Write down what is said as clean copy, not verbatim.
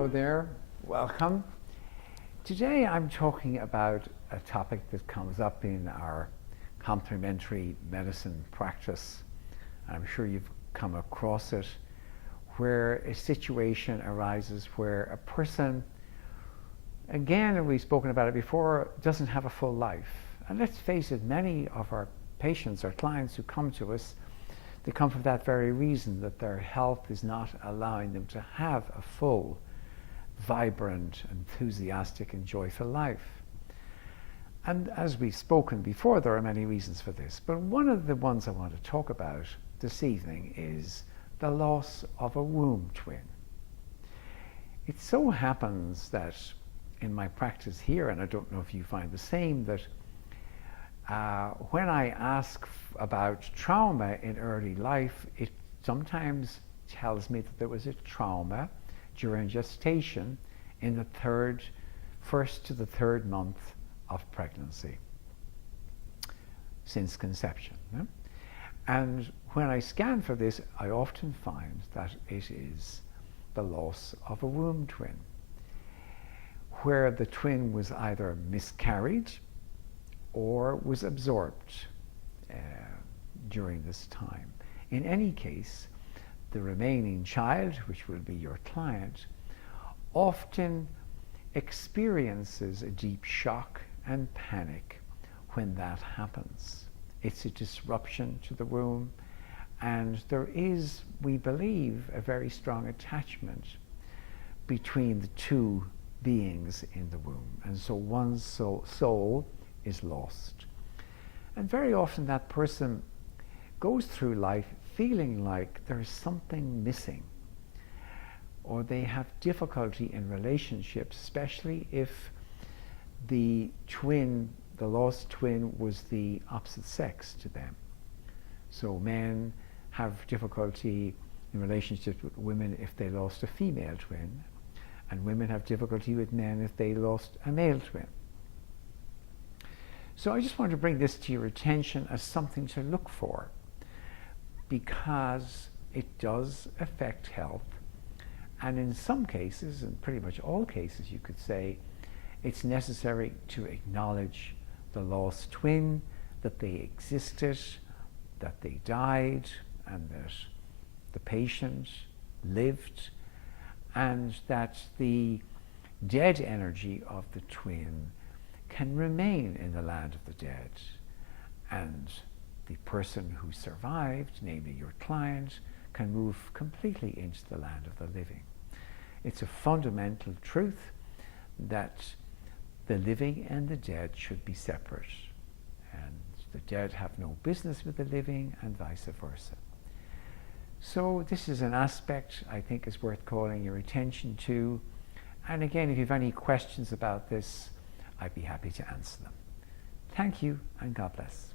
Hello there, welcome. Today I'm talking about a topic that comes up in our complementary medicine practice. I'm sure you've come across it, where a situation arises where a person, again, and we've spoken about it before, doesn't have a full life. And let's face it, many of our patients or clients who come to us, they come for that very reason, that their health is not allowing them to have a full, vibrant, enthusiastic, and joyful life. And as we've spoken before, there are many reasons for this, but one of the ones I want to talk about this evening is the loss of a womb twin. It so happens that in my practice here, and I don't know if you find the same, that when I ask about trauma in early life, it sometimes tells me that there was a trauma during gestation in the first to the third month of pregnancy, since conception. Yeah? And when I scan for this, I often find that it is the loss of a womb twin, where the twin was either miscarried or was absorbed during this time. In any case, the remaining child, which will be your client, often experiences a deep shock and panic when that happens. It's a disruption to the womb, and there is, we believe, a very strong attachment between the two beings in the womb, and so one's soul is lost. And very often that person goes through life feeling like there's something missing, or they have difficulty in relationships, especially if the lost twin was the opposite sex to them. So men have difficulty in relationships with women if they lost a female twin, and women have difficulty with men if they lost a male twin. So I just want to bring this to your attention as something to look for, because it does affect health, and in some cases, and pretty much all cases, you could say, it's necessary to acknowledge the lost twin, that they existed, that they died, and that the patient lived, and that the dead energy of the twin can remain in the land of the dead, and the person who survived, namely your client, can move completely into the land of the living. It's a fundamental truth that the living and the dead should be separate, and the dead have no business with the living, and vice versa. So this is an aspect I think is worth calling your attention to, and again, if you have any questions about this, I'd be happy to answer them. Thank you, and God bless.